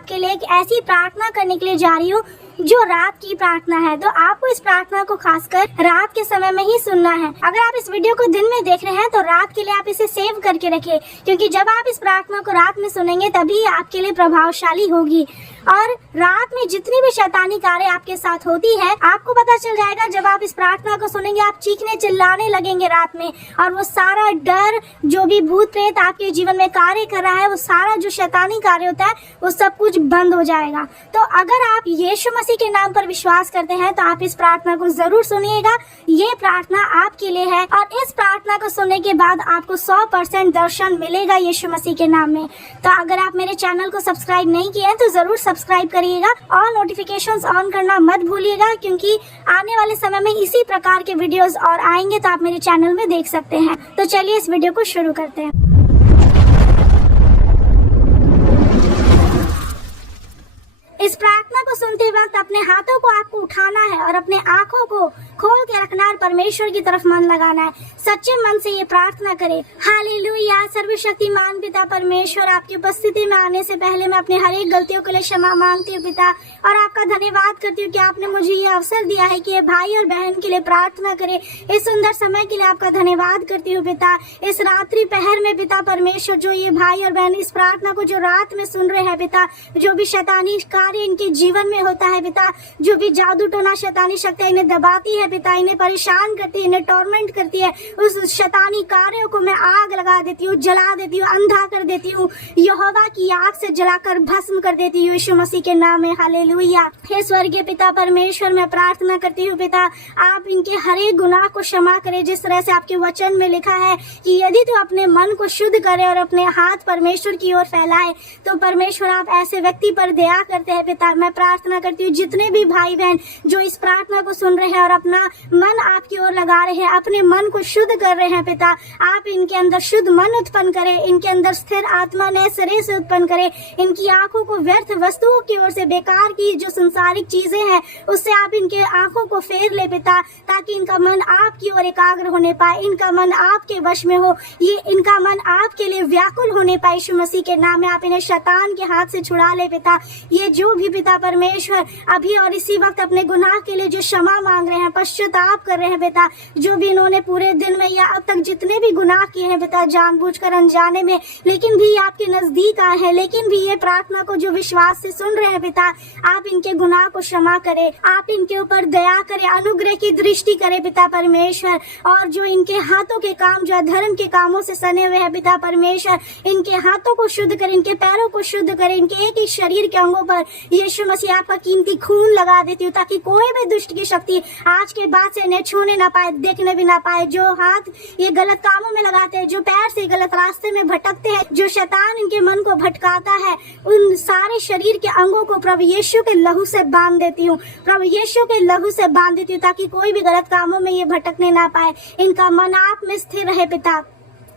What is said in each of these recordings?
आपके लिए एक ऐसी प्रार्थना करने के लिए जा रही हूँ जो रात की प्रार्थना है। तो आपको इस प्रार्थना को खासकर रात के समय में ही सुनना है। अगर आप इस वीडियो को दिन में देख रहे हैं तो रात के लिए आप इसे सेव करके रखें, क्योंकि जब आप इस प्रार्थना को रात में सुनेंगे तभी आपके लिए प्रभावशाली होगी। और रात में जितनी भी शैतानी कार्य आपके साथ होती है आपको पता चल जाएगा। जब आप इस प्रार्थना को सुनेंगे आप चीखने चिल्लाने लगेंगे रात में, और वो सारा डर जो भी भूत प्रेत आपके जीवन में कार्य कर रहा है, वो सारा जो शैतानी कार्य होता है वो सब कुछ बंद हो जाएगा। तो अगर आप यीशु मसीह के नाम पर विश्वास करते हैं तो आप इस प्रार्थना को जरूर सुनिएगा। ये प्रार्थना आपके लिए है, और इस प्रार्थना को सुनने के बाद आपको 100% दर्शन मिलेगा यीशु मसीह के नाम में। तो अगर आप मेरे चैनल को सब्सक्राइब नहीं किए हैं तो जरूर सब्सक्राइब करिएगा और नोटिफिकेशंस ऑन करना मत भूलिएगा, क्योंकि आने वाले समय में इसी प्रकार के वीडियोस और आएंगे तो आप मेरे चैनल में देख सकते हैं। तो चलिए इस वीडियो को शुरू करते हैं। इस प्रार्थना को सुनते वक्त अपने हाथों को आपको उठाना है और अपने आंखों को खोल के रखना और परमेश्वर की तरफ मन लगाना है। सच्चे मन से ये प्रार्थना करें। हालेलुया। सर्वशक्तिमान पिता परमेश्वर, आपकी उपस्थिति में आने से पहले मैं अपने हर एक गलतियों के लिए क्षमा मांगती हूँ पिता, और आपका धन्यवाद करती हूँ कि आपने मुझे ये अवसर दिया है कि ये भाई और बहन के लिए प्रार्थना करे। इस सुंदर समय के लिए आपका धन्यवाद करती हूँ पिता। इस रात्रि पहर में पिता परमेश्वर, जो ये भाई और बहन इस प्रार्थना को जो रात में सुन रहे हैं पिता, जो भी शैतानी कार्य इनके जीवन में होता है पिता, जो भी जादू टोना शैतानी शक्ति इन्हें दबाती है पिता, इन्हें परेशान करती है, इन्हें टॉर्मेंट करती है, उस शैतानी कार्यों को मैं आग लगा देती हूँ, जला देती हूँ, अंधा कर देती हूँ, यहोवा की आग से जलाकर भस्म कर देती हूँ यीशु मसीह के नाम में। हालेलुया। हे स्वर्गीय पिता परमेश्वर, मैं प्रार्थना करती हूँ पिता, आप इनके हर एक गुनाह को क्षमा करें। जिस तरह से आपके वचन में लिखा है कि यदि तू अपने मन को शुद्ध करे और अपने हाथ परमेश्वर की ओर फैलाए तो परमेश्वर आप ऐसे व्यक्ति पर दया करते हैं पिता। मैं प्रार्थना करती हूँ जितने भी भाई बहन जो इस प्रार्थना को सुन रहे हैं और अपना मन आपकी ओर लगा रहे हैं, अपने मन को शुद्ध कर रहे हैं पिता, आप इनके अंदर शुद्ध मन उत्पन्न करें, इनके अंदर स्थिर आत्मा नए सिरे से उत्पन्न करें, इनकी आंखों को व्यर्थ वस्तुओं की ओर से, बेकार की जो संसारिक चीजें हैं उससे आप इनके आंखों को फेर ले पिता, ताकि इनका मन आपकी ओर एकाग्र होने पाए, इनका मन आपके वश में हो, ये इनका मन आपके लिए व्याकुल होने पाए। यीशु मसीह के नाम में आप इन्हें शैतान के हाथ से छुड़ा ले पिता। ये जो भी पिता परमेश्वर अभी और इसी वक्त अपने गुनाह के लिए जो क्षमा मांग रहे हैं, पश्चाताप कर रहे हैं पिता, जो भी इन्होंने पूरे दिन में या अब तक जितने भी गुनाह किए हैं पिता, जानबूझकर अनजाने में, लेकिन भी आपके नजदीक आए हैं, लेकिन भी ये प्रार्थना को जो विश्वास से सुन रहे हैं पिता, आप इनके गुनाह को क्षमा करें, आप इनके ऊपर दया करें, अनुग्रह की दृष्टि करें पिता परमेश्वर। और जो इनके हाथों के काम जो अधर्म के कामों से सने हुए हैं पिता परमेश्वर, इनके हाथों को शुद्ध करें, इनके पैरों को शुद्ध करें, इनके एक एक शरीर के अंगों पर यीशु मसीह आपका कीमती खून लगा देती हूँ, ताकि कोई भी दुष्ट की शक्ति आज के बाद से इन्हें छूने ना पाए, देखने भी ना पाए। जो हाथ ये गलत कामों में लगाते हैं, जो पैर से गलत रास्ते में भटकते हैं, जो शैतान इनके मन को भटकाता है, उन सारे शरीर के अंगों को प्रभु यीशु के लहू से बांध देती हूँ, प्रभु यीशु के लहू से बांध देती हूँ, ताकि कोई भी गलत कामों में ये भटकने ना पाए। इनका मन आप में स्थिर रहे पिता।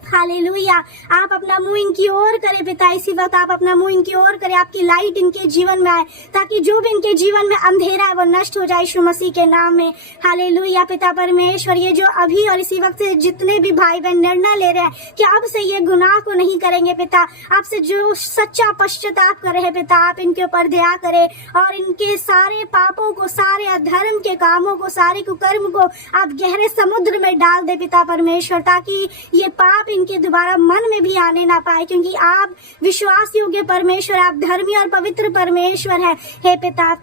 हालेलुया। आप अपना मुंह इनकी ओर करें पिता, इसी वक्त आप अपना मुंह इनकी ओर करें, आपकी लाइट इनके जीवन में आए, ताकि जो भी इनके जीवन में अंधेरा है वो नष्ट हो जाए यीशु मसीह के नाम में। हालेलुया पिता परमेश्वर, ये जो अभी और इसी वक्त से जितने भी भाई बहन निर्णय ले रहे हैं कि अब से ये गुनाह को नहीं करेंगे पिता, अब से जो सच्चा पश्चाताप कर रहे हैं पिता, आप इनके ऊपर दया करें और इनके सारे पापों को, सारे अधर्म के कामों को, सारे कुकर्म को आप गहरे समुद्र में डाल दे पिता परमेश्वर, ताकि ये पाप इनके दोबारा मन में भी आने ना पाए, क्योंकि आप विश्वास योग्य परमेश्वर, आप धर्मी और पवित्र परमेश्वर है। हे पिता,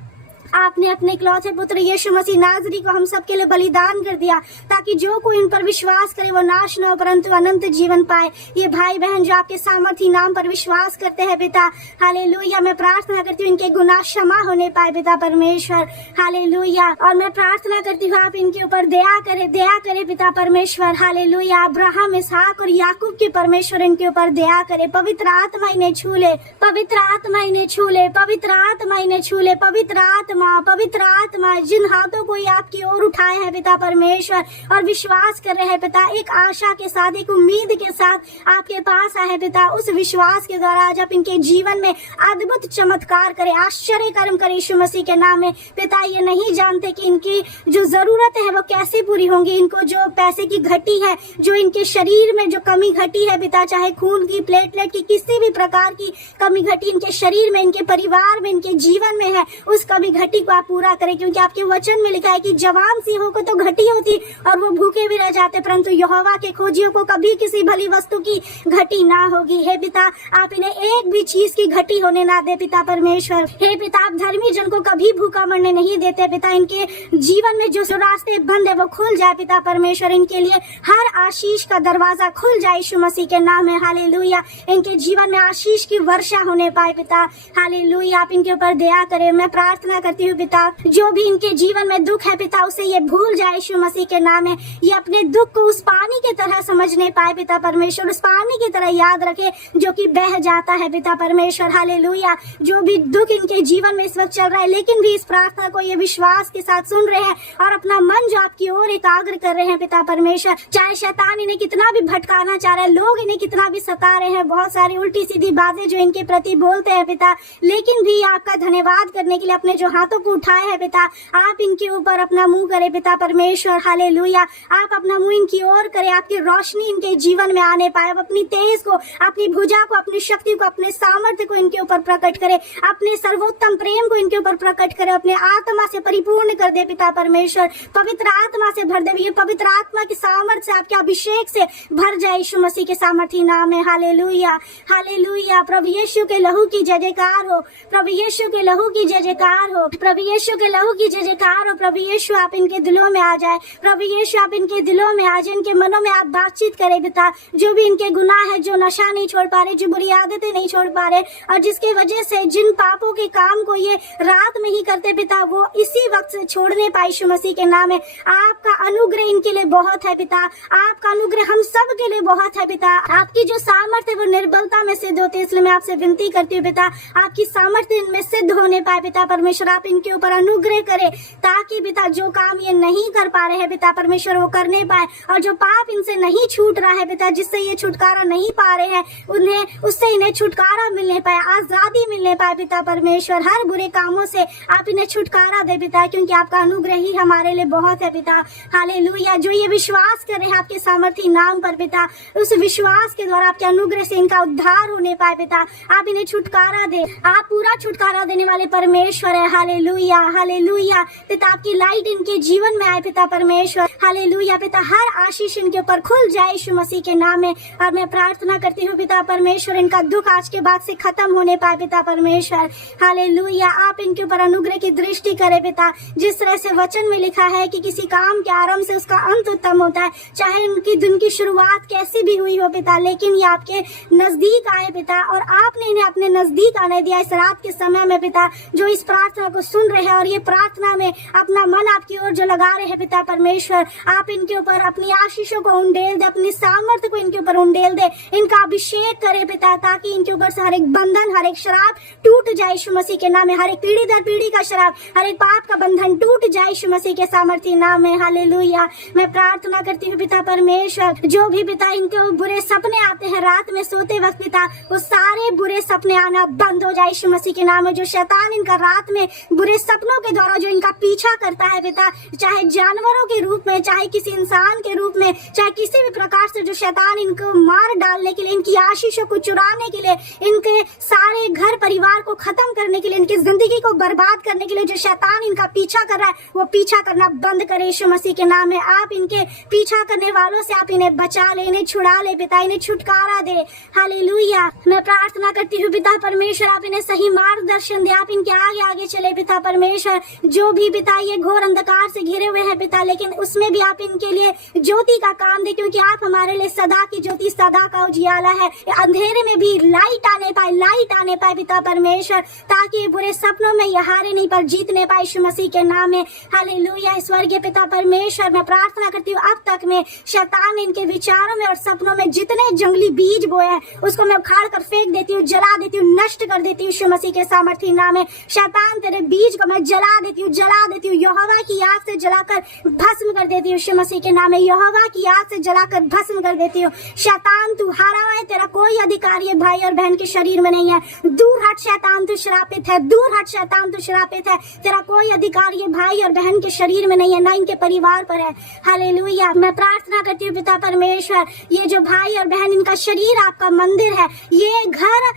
आपने अपने इकलौते पुत्र यीशु मसीह नाजरी को हम सबके लिए बलिदान कर दिया, ताकि जो कोई इन पर विश्वास करे वो नाश न हो परंतु अनंत जीवन पाए। ये भाई बहन जो आपके सामर्थी नाम पर विश्वास करते हैं पिता, हालेलुया, मैं प्रार्थना करती हूँ इनके गुनाह क्षमा होने पाए पिता परमेश्वर। हालेलुया। और मैं प्रार्थना करती हूँ आप इनके ऊपर दया करे पिता परमेश्वर। हालेलुया। अब्राहम, इसहाक और याकूब के परमेश्वर इनके ऊपर दया करे। पवित्र आत्मा इन्हें छू ले, पवित्र आत्मा इन्हें छू ले, पवित्र आत्मा इन्हें छू ले, पवित्र आत्मा पवित्र आत्मा, जिन हाथों को ये आपकी ओर उठाए हैं पिता परमेश्वर और विश्वास कर रहे हैं पिता, एक आशा के साथ, एक उम्मीद के साथ आपके पास आए पिता, उस विश्वास के द्वारा आज आप इनके जीवन में अद्भुत चमत्कार करें, आश्चर्य कर्म करें यीशु मसीह के नाम में। पिता ये नहीं जानते कि इनकी जो जरूरत है वो कैसे पूरी होंगी, इनको जो पैसे की घटी है, जो इनके शरीर में जो कमी घटी है पिता, चाहे खून की, प्लेटलेट की, किसी भी प्रकार की कमी घटी इनके शरीर में, इनके परिवार में, इनके जीवन में है, उस कमी घटी को आप पूरा करें। क्योंकि आपके वचन में लिखा है कि जवान सिंहों को तो घटी होती और वो भूखे भी रह जाते, परंतु यहोवा के खोजियों को कभी किसी भली वस्तु की घटी ना होगी। हे पिता, आप इन्हें एक भी चीज की घटी होने ना दे पिता परमेश्वर। हे पिता, आप धर्मी जन को कभी भूखा मरने नहीं देते पिता। इनके जीवन में जो रास्ते बंद है वो खुल जाए पिता परमेश्वर। इनके लिए हर आशीष का दरवाजा खुल जाए यीशु मसीह के नाम में। हालेलुया। इनके जीवन में आशीष की वर्षा होने पाए पिता। हालेलुया। आप इनके ऊपर दया करें। मैं प्रार्थना करती हूँ पिता, जो भी इनके जीवन में दुख है पिता, उसे ये भूल जाए यीशु मसीह के नाम में। ये अपने दुख को उस पानी की तरह समझने पाए पिता परमेश्वर, उस पानी की तरह याद रखे जो कि बह जाता है पिता परमेश्वर। हालेलुया। जो भी दुख इनके जीवन में इस वक्त चल रहा है, लेकिन भी इस प्रार्थना को ये विश्वास के साथ सुन रहे हैं और अपना मन जो आपकी ओर एकाग्र कर रहे हैं पिता परमेश्वर। चाहे शैतान इन्हें कितना भी भटकाना चाह रहा है, लोग इन्हें कितना भी सता रहे हैं, बहुत सारी उल्टी सीधी बातें जो इनके प्रति बोलते हैं पिता, लेकिन भी आपका धन्यवाद करने के लिए अपने जो हाथों को उठाए हैं पिता, आप इनके ऊपर अपना मुंह करें पिता परमेश्वर। हालेलुया। आप अपना मुंह इनकी ओर करें, आपकी रोशनी इनके जीवन में आने पाए, अपनी तेज को, अपनी भुजा को, अपनी शक्ति को, अपने सामर्थ्य को इनके ऊपर प्रकट करे, अपने सर्वोत्तम प्रेम को इनके ऊपर प्रकट करे, अपने आत्मा से परिपूर्ण कर दे पिता परमेश्वर। पवित्र आत्मा से भर दे, ये पवित्र आत्मा की सामर्थ्य से, आपके अभिषेक से भर जाए यीशु मसीह के सामर्थ्य नाम है। हालेलुया। हालेलुया। प्रभु यीशु के लहू की जय जयकार हो, प्रभु यीशु के लहू की जय जयकार हो, प्रभु यीशु के लहू की जय जयकार हो। प्रभु यीशु आप इनके दिलों में आ जाए, प्रभु यीशु आप इनके दिलों में आ जाए, इनके मनों में आप बातचीत करें पिता। जो भी इनके गुनाह है, जो नशा नहीं छोड़ पा रहे, जो बुरी आदतें नहीं छोड़ पा रहे, और जिसके वजह से जिन पापों के काम को ये रात में ही करते पिता, वो इसी वक्त से छोड़ने पाए यीशु मसीह के नाम है। आपका अनुग्रह इनके लिए बहुत है पिता, आपका अनुग्रह हम सब के लिए बहुत है पिता। आपकी जो सामर्थ्य है वो निर्बलता में सिद्ध होती है, इसलिए मैं आपसे विनती करती हूँ पिता, आपकी सामर्थ्य इनमें सिद्ध होने पाए पिता परमेश्वर। आप इनके ऊपर अनुग्रह करें ताकि पिता जो काम ये नहीं कर पा रहे हैं पिता परमेश्वर, वो करने पाए, और जो पाप इनसे नहीं छूट रहा है पिता, जिससे ये छुटकारा नहीं पा रहे हैं, उन्हें उससे इन्हें छुटकारा मिलने पाए, आजादी मिलने पाए पिता परमेश्वर। हर बुरे कामों से आप इन्हें छुटकारा दे पिता, क्योंकि आपका अनुग्रह ही हमारे लिए बहुत है पिता। हालेलुया। जो ये विश्वास कर रहे हैं आपके सामर्थ्य नाम पर पिता, उस विश्वास के द्वारा आपके अनुग्रह से इनका उद्धार होने पाए पिता। आप इन्हें छुटकारा दे, आप पूरा छुटकारा देने वाले परमेश्वर है। हालेलुया। हालेलुया। पिता आपकी लाइट इनके जीवन में आए पिता परमेश्वर। हालेलुया। पिता हर आशीष इनके ऊपर खुल जाए यीशु मसीह के नाम में। और मैं प्रार्थना करती हूँ पिता परमेश्वर, इनका दुख आज के बाद से खत्म होने पाए पिता परमेश्वर। हालेलुया। आप इनके ऊपर अनुग्रह की दृष्टि करें पिता। जिस तरह से वचन में लिखा है कि किसी काम के आरंभ से उसका अंत उत्तम होता है, चाहे उनकी दिन की शुरुआत कैसी भी हुई हो पिता, लेकिन ये आपके नजदीक आए पिता, और आपने इन्हें अपने नजदीक आने दिया इस रात के समय में पिता, जो इस प्रार्थना को सुन रहे हैं और ये प्रार्थना में अपना मन आपकी ओर जो लगा रहे हैं पिता परमेश्वर, आप इनके ऊपर अपनी आशीषों को उंडेल दे, अपनी सामर्थ्य को इनके ऊपर उंडेल दे, इनका अभिषेक करे पिता, ताकि इनके ऊपर से हर एक बंधन, हर एक शराब टूट जाए यीशु मसीह के नाम में। हर एक पीढ़ी दर पीढ़ी का शराब, हर एक पाप का बंधन टूट जाए यीशु मसीह के सामर्थ्य नाम में। हालेलुया। मैं प्रार्थना करती हूँ पिता परमेश्वर, जो भी पिता इनके बुरे सपने आते हैं रात में सोते वक्त पिता, वो सारे बुरे सपने आना बंद हो जाए यीशु मसीह के नाम में। जो शैतान इनका रात में बुरे सपनों के द्वारा जो इनका पीछा करता है पिता, चाहे जानवरों के रूप में, चाहे किसी इंसान के रूप में, चाहे किसी भी प्रकार से जो शैतान इनको मार डालने के लिए, इनकी आशीषों को चुराने के लिए, इनके सारे घर परिवार को खत्म करने के लिए, इनकी जिंदगी को बर्बाद करने के लिए जो शैतान इनका पीछा कर रहा है, वो पीछा करना बंद करे यीशु मसीह के नाम में। आप इनके पीछा करने वालों से आप इन्हें बचा ले, इन्हें छुड़ा ले पिता, इन्हें छुटकारा दे। हालेलुया। मैं प्रार्थना करती हूँ पिता परमेश्वर, आप इन्हें सही मार्गदर्शन दे, आप इनके आगे आगे चले पिता परमेश्वर। जो भी पिता ये घोर अंधकार से घिरे हुए हैं पिता, लेकिन उसमें भी आप इनके लिए ज्योति का काम दे, क्योंकि आप हमारे लिए सदा की ज्योति, सदा का उजियाला है। अंधेरे में भी लाइट आने पाए, लाइट आने पाए पिता परमेश्वर, ताकि बुरे सपनों में ये हारे नहीं पर जीतने पाए यीशु मसीह के नाम में। हालेलुया। स्वर्गीय पिता परमेश्वर, मैं प्रार्थना करती हूँ अब तक में शैतान ने इनके विचारों में और सपनों में जितने जंगली बीज बोए हैं, उसको मैं उखाड़ कर फेंक देती हूँ, जला देती हूँ, नष्ट कर देती हूँ यीशु मसीह के सामर्थ्य नाम में। शैतान तेरे बीज को मैं जला देती हूँ, जला देती हूँ, यहोवा की आग से जलाकर भस्म कर देती हूँ यीशु मसीह के नाम में, यहोवा की आग से जलाकर भस्म कर देती हूँ। शैतान तू हारा हुआ है, तेरा कोई अधिकार ये भाई और बहन के शरीर में नहीं है। दूर हट शैतान, तू श्रापित है, दूर हट शैतान, तू श्रापित है। तेरा कोई अधिकार ये भाई और बहन के शरीर में नहीं है, ना इनके परिवार पर है। हालेलुया। मैं प्रार्थना करती हूँ पिता परमेश्वर, ये जो भाई और बहन, इनका शरीर आपका मंदिर है, ये घर,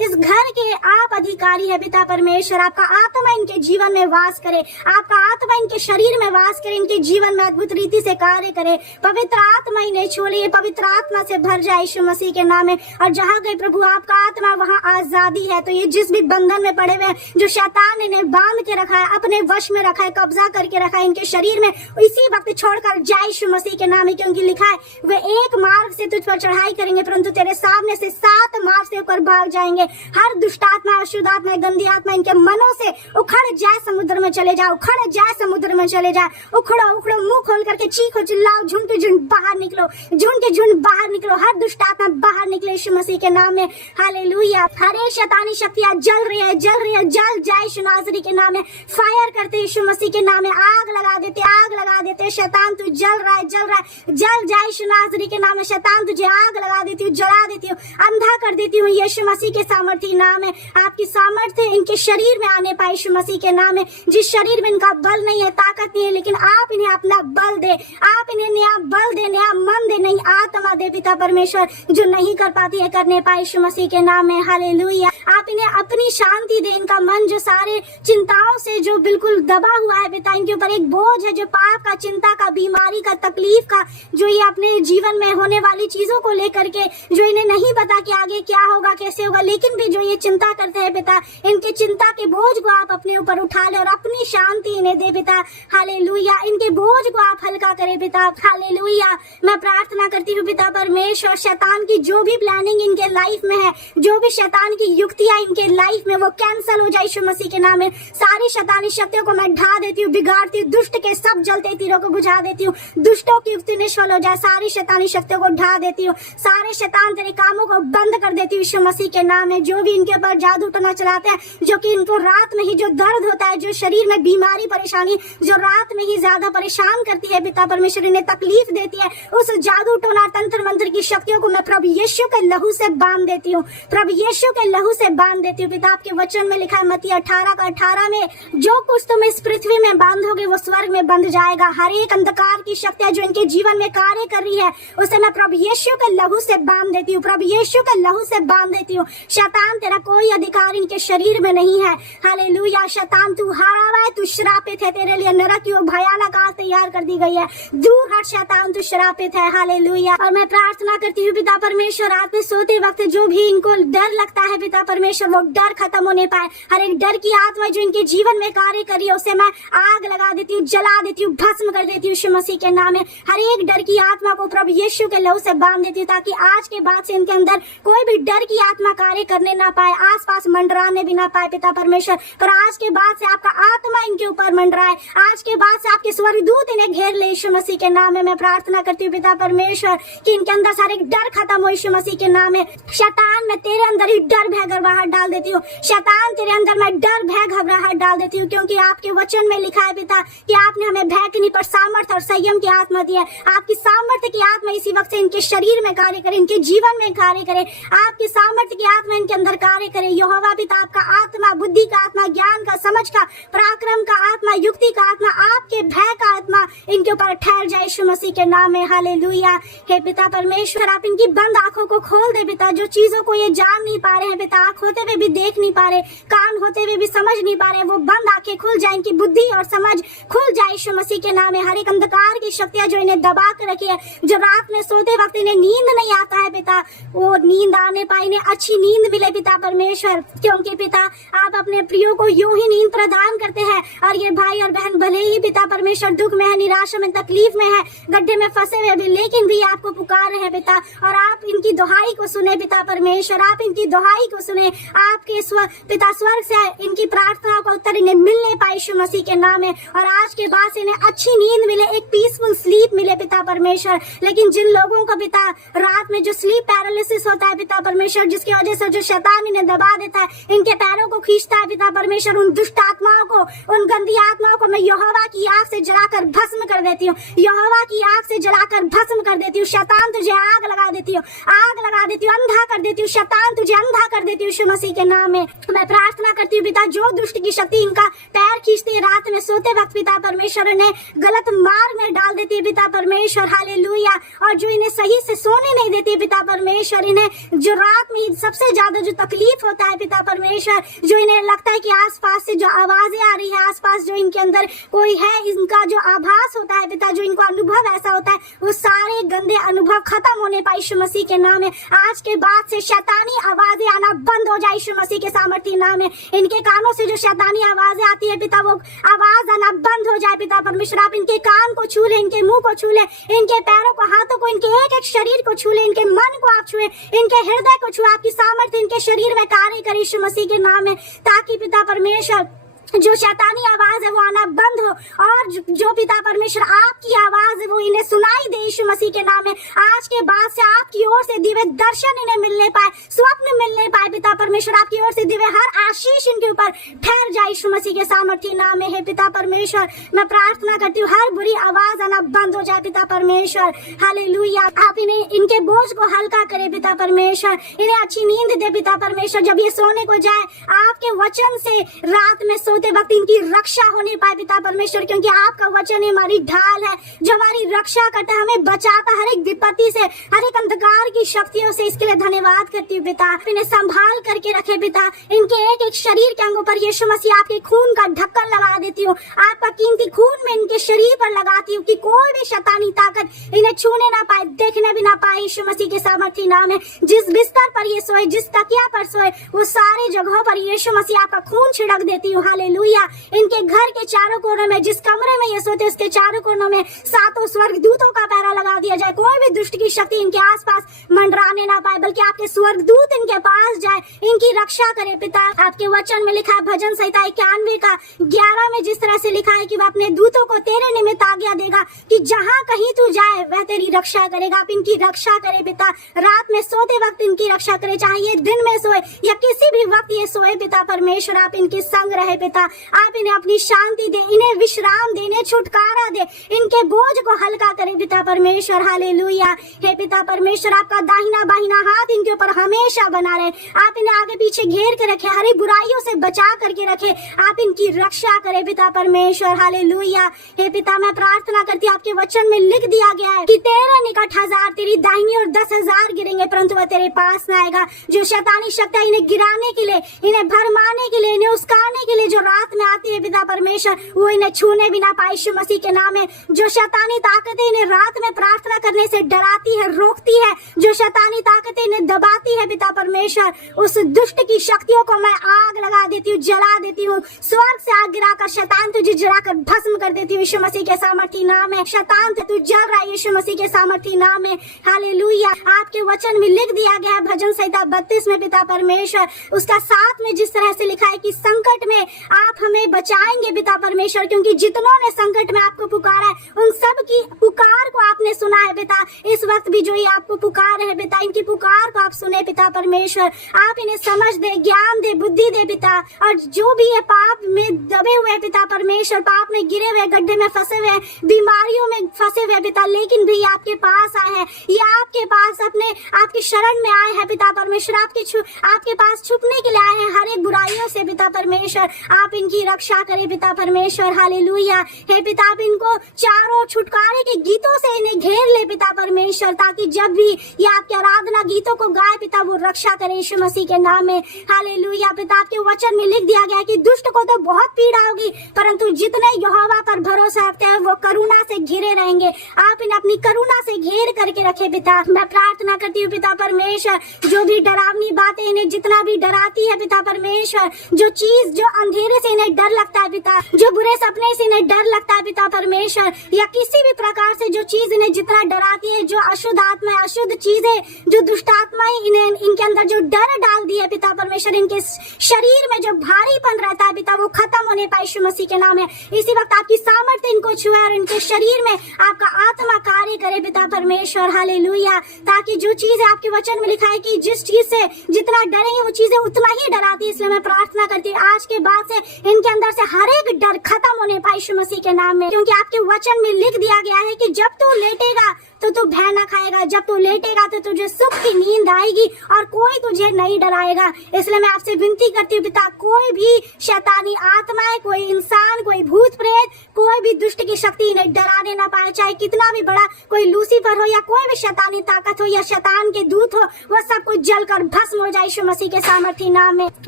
इस घर के आप अधिकारी है पिता परमेश्वर। आपका आत्मा इनके जीवन में वास करे, आपका आत्मा इनके शरीर में वास करे, इनके जीवन में अद्भुत रीति से कार्य करे। पवित्र आत्मा इन्हें छोड़िए, पवित्र आत्मा से भर जाए यीशु मसीह के नाम में। और जहाँ गए प्रभु आपका आत्मा, वहाँ आजादी है। तो ये जिस भी बंधन में पड़े हुए हैं, जो शैतान इन्हें बांध के रखा है, अपने वश में रखा है, कब्जा करके रखा है इनके शरीर में, इसी वक्त छोड़कर जाए यीशु मसीह के नाम में। क्योंकि लिखा है वे एक मार्ग से तुझ पर चढ़ाई करेंगे, परंतु तेरे सामने से 7 मार्ग से ऊपर भाग जाएंगे। हर दुष्ट आत्मा, अशुद्ध आत्मा, गंदी आत्मा इनके मनों से उखड़ जाए, समुद्र में चले जाओ, उखड़ जाए, समुद्र में चले जाए। उखड़ो उखड़ो, मुंह खोल करके चीखो, चिल्लाओ, झुंड के झुंड बाहर निकलो, झुंड के झुंड बाहर निकलो। हर दुष्ट आत्मा बाहर निकले यीशु मसीह के नाम में। हालेलुया। हर एक शैतानी शक्तियां जल रही है, जल रही है, जल जाए यीशु नासरी के नाम में। फायर करते यीशु मसीह के नाम में, आग लगा देते, आग लगा देते। शैतान तू जल रहा है, जल रहा है, जल जाए यीशु नासरी के नाम में। शैतान तुझे आग लगा देती हूँ, जला देती हूँ, अंधा कर देती हूँ यीशु मसीह के सामर्थ्य नाम है। आपकी सामर्थ्य इनके शरीर में आने पाए यीशु मसीह के नाम में। जिस शरीर में इनका बल नहीं है, ताकत नहीं है, लेकिन आप इन्हें अपना बल दे, आप इन्हें नया बल दे, नया मन दे, नई आत्मा दे पिता परमेश्वर, जो नहीं कर पाती है करने पाए यीशु मसीह के नाम में। हालेलुया। आप इन्हें अपनी शांति दे, इनका मन जो सारे चिंताओं से जो बिल्कुल दबा हुआ है पिता, इनके ऊपर एक बोझ है जो पाप का, चिंता का, बीमारी का, तकलीफ का, जो ये अपने जीवन में होने वाली चीजों को लेकर के, जो इन्हें नहीं पता कि आगे क्या होगा, कैसे होगा, लेकिन भी जो ये चिंता करते हैं पिता, इनके चिंता के बोझ को आप अपने ऊपर उठा ले और अपनी शांति इन्हें दे पिता। हालेलुया। इनके बोझ को आप हल्का करे पिता। हालेलुया। मैं प्रार्थना करती हूँ पिता परमेश्वर, शैतान की जो भी प्लानिंग इनके लाइफ में है, जो भी शैतान की युक्तियां इनके लाइफ में, वो कैंसल हो जाए यीशु मसीह के नाम में। सारी शैतानी शक्तियों को मैं ढा देती हूँ, बिगाड़ती हूँ, दुष्ट के सब जलते तीरों को बुझा देती हूँ। दुष्टों की युक्ति निष्फल हो जाए, सारी शैतानी शक्तियों को ढा देती हूँ। सारे शैतान तेरे कामों को बंद कर देती हूँ यीशु मसीह के नाम में। जो भी इनके ऊपर जादू टोना चलाते हैं, जो कि इनको रात में ही जो दर्द होता है, जो शरीर में बीमारी, परेशानी जो रात में ही ज्यादा परेशान करती है पिता परमेश्वर, इन्हें तकलीफ देती है, उस जादू टोना, तंत्र मंत्र की शक्तियों को मैं प्रभु यीशु के लहू से बांध देती हूँ, प्रभु यीशु के लहू से बांध देती हूँ पिता। आपके वचन में लिखा है मत्ती 18:18 में, जो कुछ तुम इस पृथ्वी में बांधोगे वो स्वर्ग में बंध जाएगा। हर एक अंधकार की शक्तियां जो इनके जीवन में कार्य कर रही है, उसे मैं प्रभु यीशु के लहू से बांध देती हूँ, प्रभु यीशु के लहू से बांध देती हूँ। शैतान तेरा कोई अधिकार इनके शरीर में नहीं है। हालेलुया। शैतान तू हारा हुआ है, तू श्रापित है, तेरे लिए नरक की भयानक आग तैयार कर दी गई है। दूर हट शैतान, तू श्रापित है। हालेलुया। और मैं प्रार्थना करती हूँ पिता परमेश्वर, रात में सोते वक्त जो भी इनको डर लगता है पिता परमेश्वर, वो डर खत्म होने पाए। हर एक डर की आत्मा जो इनके जीवन में कार्य कर रही है, उसे मैं आग लगा देती हूँ, जला देती हूँ, भस्म कर देती हूँ यीशु मसीह के नाम में। हर एक डर की आत्मा को प्रभु यीशु के लहू से बांध देती हूँ, ताकि आज के बाद से इनके अंदर कोई भी डर की आत्मा कार्य करने ना पाए, आसपास मंडराने भी ना पाए पिता परमेश्वर। पर आज के बाद से आपका आत्मा इनके ऊपर मंडराए, आज के बाद से आपके स्वर्गदूत इन्हें घेर ले यीशु मसीह के नाम में। मैं प्रार्थना करती हूँ पिता परमेश्वर कि इनके अंदर सारे डर खत्म हो यीशु मसीह के नाम में। शैतान मैं तेरे अंदर ही डर भय घबराहट डाल देती हूँ, शैतान तेरे अंदर मैं डर भय घबराहट डाल देती हूँ, क्योंकि आपके वचन में लिखा है पिता कि आपने हमें भय की नहीं पर सामर्थ और संयम की आत्मा दी है। आपकी सामर्थ्य की आत्मा इसी वक्त से इनके शरीर में कार्य करे, इनके जीवन में कार्य करे। आपकी सामर्थ्य की आत्मा इनके अंदर कार्य करे। यहोवा पिता आपका आत्मा, बुद्धि का आत्मा, ज्ञान का, समझ का, पराक्रम का आत्मा, युक्ति का आत्मा, आपके भय का आत्मा इनके ऊपर ठहर जाए यीशु मसीह के नाम में। हालेलुया। हे पिता परमेश्वर, आप इनकी बंद आंखों को खोल दे पिता, जो चीजों को ये जान नहीं पा रहे हैं पिता, आंख होते हुए भी देख नहीं पा रहे, कान होते हुए भी समझ नहीं पा रहे, वो बंद आंखें खुल जाए, इनकी बुद्धि और समझ खुल जाए यीशु मसीह के नाम में। हर एक अंधकार की शक्तियां जो इन्हें दबा कर रखी है, जो रात में सोते वक्त इन्हें नींद नहीं आता है पिता, वो नींद आने पाए, इन्हें अच्छी नींद मिले पिता परमेश्वर, क्योंकि पिता आप अपने प्रियो को यूं ही नींद प्रदान करते हैं। और ये भाई और बहन भले ही पिता परमेश्वर दुख में है, निराशा में, तकलीफ में है, गड्ढे में फंसे हुए भी, लेकिन भी आपको पुकार रहे हैं पिता, और आप इनकी दुहाई को सुने पिता परमेश्वर, आप इनकी दुहाई को सुने। आपके पिता स्वर्ग से इनकी प्रार्थनाओं का उत्तर इन्हें मिलने पाए यीशु मसीह के नाम में, और आज के बाद से इन्हें अच्छी नींद मिले, एक पीसफुल स्लीप मिले पिता परमेश्वर। लेकिन जिन लोगों को पिता रात में जो स्लीप पैरालिसिस होता है पिता परमेश्वर, जिसकी वजह से जो शैतान इन्हें दबा देता है, इनके पैरों को खींचता है पिता परमेश्वर, परमेश्वर उन दुष्ट आत्माओं को, उन गंदी आत्माओं को मैं यहोवा की आग से जलाकर भस्म कर देती हूँ, यहोवा की आग से जलाकर भस्म कर देती हूँ। शैतान तुझे आग लगा देती हूँ, आग लगा देती हूँ, अंधा कर देती हूँ, शैतान तुझे अंधा कर देती हूँ यीशु मसीह के नाम में। मैं प्रार्थना करती हूँ पिता, जो दुष्ट की शक्ति इनका पैर खींचती है रात में सोते वक्त पिता परमेश्वर, इन्हें गलत मार्ग में डाल देती है पिता परमेश्वर, हालेलुया। और जो इन्हें सही से सोने नहीं देती पिता परमेश्वर, इन्हें जो रात में सबसे ज्यादा जो तकलीफ होता है पिता परमेश्वर, जो इन्हें लगता है कि आसपास से जो आवाजें आ रही है, आसपास जो इनके अंदर कोई है, इनका जो आभास होता है पिता, जो इनको अनुभव ऐसा होता है, वो सारे गंदे अनुभव खत्म होने पाए यीशु मसीह के नाम में। आज के बाद से शैतानी आवाजें आना बंद हो जाए यीशु मसीह के सामर्थ्य नाम में। इनके कानों से जो शैतानी आवाजें आती है पिता, वो आवाज आना बंद हो जाए पिता परमेश्वर। आप इनके कान को छू ले, इनके मुंह को छू ले, इनके पैरों को, हाथों को, इनके एक एक शरीर को छू ले, इनके मन को आप छुए, इनके हृदय को छुए। आपकी सामर्थ्य इनके शरीर में कार्य करे यीशु मसीह के नाम में, ताकि पिता परमेश्वर जो शैतानी आवाज है वो आना बंद हो, और जो पिता परमेश्वर आपकी आवाज है वो इन्हें सुनाई दे यीशु मसीह के नाम में। आज के बाद से आपकी ओर से दिव्य दर्शन इन्हें मिलने पाए, स्वप्न मिलने पाए पिता परमेश्वर, आपकी ओर से दिव्य हर आशीष इनके ऊपर ठहर जाए यीशु मसीह के सामर्थ्य नाम में। है पिता परमेश्वर, मैं प्रार्थना करती हूँ हर बुरी आवाज आना बंद हो जाए पिता परमेश्वर, हालेलुया। आप इन्हें, इनके बोझ को हल्का करे पिता परमेश्वर, इन्हें अच्छी नींद दे पिता परमेश्वर। जब ये सोने को जाए आपके वचन से रात में वक्त इनकी रक्षा होने पाए पिता परमेश्वर, क्योंकि आपका वचन हमारी ढाल है जो हमारी रक्षा करता है, हमें बचाता हर एक विपत्ति से, हर एक अंधकार की शक्तियों से। इसके लिए धन्यवाद करती हूँ पिता। इन्हें संभाल करके रखे पिता, इनके एक एक शरीर के अंगों पर यीशु मसीह आपके खून का ढक्कन लगा देती हूँ, आपका कीमती खून में इनके शरीर पर लगाती हूँ कि कोई भी शैतानी ताकत इन्हें छूने ना पाए, देखने भी ना पाए यीशु मसीह के सामर्थ्य नाम में। जिस बिस्तर पर ये सोए, जिस तकिया पर सोए, वो सारी जगहों पर यीशु मसीह आपका खून छिड़क देती हूँ, हालेलुया। इनके घर के चारों कोनों में, जिस कमरे में ये सोते उसके चारों कोनों में सातों स्वर्गदूतों का पहरा लगा दिया जाए। कोई भी दुष्ट की शक्ति इनके आसपास मंडराने ना पाए, बल्कि आपके स्वर्गदूत इनके पास जाए, इनकी रक्षा करे पिता। आपके वचन में लिखा है भजन संहिता 91 का 11 में जिस तरह से लिखा है कि वह अपने दूतों को तेरे निमित्त आज्ञा देगा कि जहाँ कहीं तू जाए वह तेरी रक्षा करेगा। आप इनकी रक्षा करे पिता, रात में सोते वक्त इनकी रक्षा करे, चाहे ये दिन में सोए या किसी भी वक्त ये सोए पिता परमेश्वर, आप इनके संग रहे पिता। आप इन्हें अपनी शांति दे, इन्हें विश्राम दे, इन्हें छुटकारा दे, इनके बोझ को हल्का करे पिता परमेश्वर, हालेलुया। हे पिता परमेश्वर, आपका दाहिना बाहिना हाथ इनके ऊपर हमेशा बना रहे, आप इन्हें आगे पीछे घेर के रखे, हरी बुराइयों से बचा करके रखे, आप इनकी रक्षा करे पिता परमेश्वर, हालेलुया। हे पिता, मैं प्रार्थना करती हूँ, आपके वचन में लिख दिया गया है कि तेरे निकट 1000 तेरी दाहिनी और 10,000 गिरेंगे परंतु वह तेरे पास न आएगा। जो शैतानी शक्ति इन्हें गिराने के लिए, इन्हें भरमाने के लिए, इन्हें उस्काने के लिए जो रात में आती है पिता परमेश्वर, वो इन्हें छूने भी ना पाए यीशु मसीह के नाम में। जो शैतानी ताकतें इन्हें रात में प्रार्थना करने से डराती है, रोकती है, जो शैतानी ताकतें इन्हें दबाती है पिता परमेश्वर, उस दुष्ट की शक्तियों को मैं आग लगा देती हूँ, जला देती हूँ, स्वर्ग से आग गिराकर शैतान तुझे जलाकर भस्म कर देती हूँ यीशु मसीह के सामर्थ्य नाम में। शैतान तू जल रहा है यीशु मसीह के सामर्थ्य नाम में, हालेलुया। आपके वचन में लिख दिया गया है भजन संहिता 32 में पिता परमेश्वर, उसका 7 में जिस तरह से लिखा है कि संकट में आप हमें बचाएंगे पिता परमेश्वर, क्योंकि जितनों ने संकट में आपको पुकारा है उन सब की पुकार को आपने सुना है पिता। इस वक्त भी जो ये आपको पुकार रहे पिता, इनकी पुकार को आप सुने पिता परमेश्वर। आप इन्हें समझ दे, ज्ञान दे, बुद्धि दे पिता। और जो भी ये पाप में दबे हुए पिता परमेश्वर, पाप में गिरे हुए, गड्ढे में फंसे हुए, बीमारियों में फंसे हुए पिता, लेकिन भी आपके पास आए हैं, ये आपके पास अपने आपकी शरण में आए हैं पिता परमेश्वर, आपके पास छुपने के लिए आए हैं हर एक बुराइयों से पिता परमेश्वर। आप इनकी रक्षा करें पिता परमेश्वर, हालेलुया। हे पिता, आप इनको चारों छुटकारे के गीतों से इन्हें घेर ले पिता परमेश्वर, ताकि जब भी ये आपके आराधना गीतों को गाए पिता, वो रक्षा करे यीशु मसीह के नाम में, हालेलुया। पिता, आपके वचन में लिख दिया गया है कि दुष्ट को तो बहुत पीड़ा होगी, परंतु जितने यहोवा पर भरोसा रखते हैं वो करुणा से घिरे रहेंगे। आप इन्हें अपनी करुणा से घेर करके रखे पिता। मैं प्रार्थना करती हूँ पिता परमेश्वर, जो भी डरावनी बातें इन्हें जितना भी डराती है पिता परमेश्वर, जो चीज जो अंधेरे से इन्हें डर लगता है पिता, जो बुरे सपने से इन्हें डर लगता है पिता परमेश्वर, या किसी भी प्रकार से जो चीज इन्हें जितना डराती है, जो अशुद्ध आत्मा, अशुद्ध चीजें, जो दुष्ट आत्माएं इन्हें इनके अंदर जो डर डाल दी है पिता परमेश्वर, इनके शरीर में जो भारीपन रहता है पिता वो खत्म होने पाए यीशु मसीह के नाम है। इसी वक्त आपकी सामर्थ्य इनको छुए और इनके शरीर में आपका आत्मा कार्य करे पिता परमेश्वर, हालेलुया। ताकि जो चीज आपके वचन में लिखा है कि जिस चीज से जितना डरेंगे वो चीजें उतना ही डराती है, इसलिए मैं प्रार्थना करती हूँ आज के बाद से इनके अंदर से हर एक डर खत्म होने पाए यीशु मसीह के नाम में। क्योंकि आपके वचन में लिख दिया गया है कि जब तू लेटेगा तो तू भय न खाएगा, जब तू लेटेगा तो तुझे सुख की नींद आएगी और कोई तुझे नहीं डराएगा। इसलिए मैं आपसे विनती करती हूँ पिता, कोई भी शैतानी आत्माएं, कोई इंसान, कोई भूत प्रेत, कोई भी दुष्ट की शक्ति इन्हें डराने ना पाए, चाहे कितना भी बड़ा कोई लूसीफर हो या कोई भी शैतानी ताकत हो या शैतान के दूत हो, वह सब कुछ जलकर भस्म हो जाए यीशु मसीह के सामर्थ्य नाम में।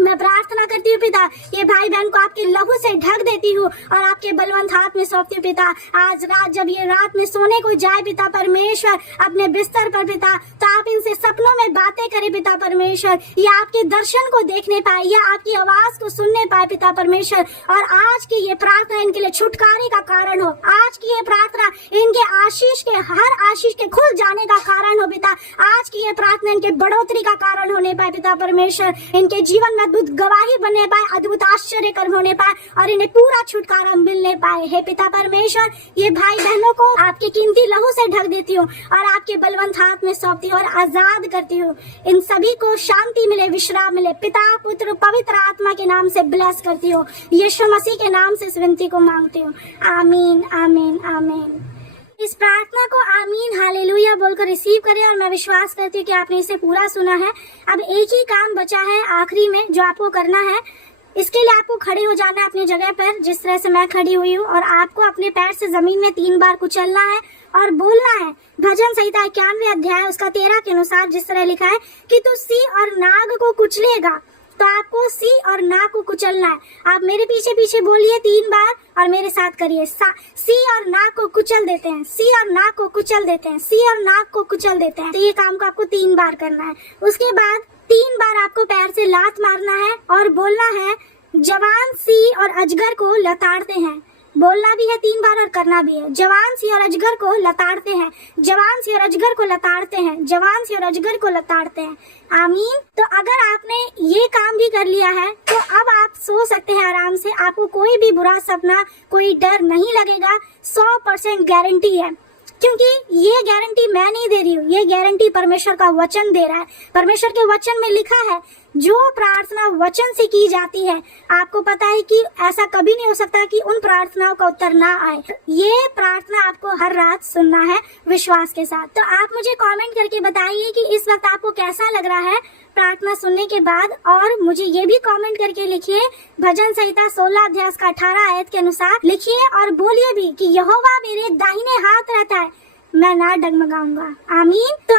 मैं प्रार्थना करती हूँ पिता, ये भाई बहन को आपके लहू से ढक देती हूँ और आपके बलवंत हाथ में सौंपती हूँ पिता। आज रात जब ये रात में सोने को जाए पिता परमेश्वर अपने बिस्तर पर पिता, तो आप इनसे सपनों में बातें करें पिता परमेश्वर, या आपके दर्शन को देखने पाए या आपकी आवाज को सुनने पाए पिता परमेश्वर। और आज की ये प्रार्थना इनके लिए छुटकारे का कारण हो, आज की ये प्रार्थना इनके आशीष के, हर आशीष के खुल जाने का कारण हो पिता। आज की ये प्रार्थना इनके बढ़ोतरी का कारण होने पाए पिता परमेश्वर, इनके जीवन में अद्भुत गवाही बनने पाए, अद्भुत आश्चर्य कर्म होने पाए और इन्हें पूरा छुटकारा मिलने पाए। हे पिता परमेश्वर, ये भाई बहनों को आपके कीमती लहू से ढक देती हूँ और आपके बलवंत हाथ में सौंपती हूँ और आजाद करती हूँ। इन सभी को शांति मिले, विश्राम मिले, पिता पुत्र पवित्र आत्मा के नाम से ब्लेस करती हूँ। यीशु मसीह के नाम से इस विनती को मांगती हूँ, आमीन आमीन आमीन। इस प्रार्थना को आमीन हालेलुया बोलकर रिसीव करें और मैं विश्वास करती हूँ कि आपने इसे पूरा सुना है। अब एक ही काम बचा है आखिरी में जो आपको करना है। इसके लिए आपको खड़े हो जाना है अपनी जगह पर, जिस तरह से मैं खड़ी हुई हूँ, और आपको अपने पैर से जमीन में 3 बार कुचलना है और बोलना है भजन संहिता 91 अध्याय उसका 13 के अनुसार, जिस तरह लिखा है कि तू सी और नाग को कुचलेगा। तो आपको सी और नाग को कुचलना है। आप मेरे पीछे पीछे बोलिए 3 बार और मेरे साथ करिए। सी और नाग को कुचल देते हैं, सी और नाग को कुचल देते हैं, सी और नाग को कुचल देते हैं। तो ये काम को आपको 3 बार करना है। उसके बाद 3 बार आपको पैर से लात मारना है और बोलना है जवान सी और अजगर को लताड़ते हैं। बोलना भी है 3 बार और करना भी है। जवान सी और अजगर को लताड़ते हैं, जवान सी और अजगर को लताड़ते हैं, जवान सी और अजगर को लताड़ते हैं। आमीन। तो अगर आपने ये काम भी कर लिया है तो अब आप सो सकते हैं आराम से। आपको कोई भी बुरा सपना, कोई डर नहीं लगेगा, 100% गारंटी है। क्योंकि ये गारंटी मैं नहीं दे रही हूँ, ये गारंटी परमेश्वर का वचन दे रहा है। परमेश्वर के वचन में लिखा है जो प्रार्थना वचन से की जाती है, आपको पता है कि ऐसा कभी नहीं हो सकता कि उन प्रार्थनाओं का उत्तर ना आए। ये प्रार्थना आपको हर रात सुनना है विश्वास के साथ। तो आप मुझे कमेंट करके बताइए कि इस वक्त आपको कैसा लग रहा है प्रार्थना सुनने के बाद। और मुझे ये भी कमेंट करके लिखिए भजन संहिता 16 अध्याय का 18 आयत के अनुसार लिखिए और बोलिए भी कि यहोवा मेरे दाहिने हाथ रहता है, मैं ना डगमगाऊंगा। आमीन। तो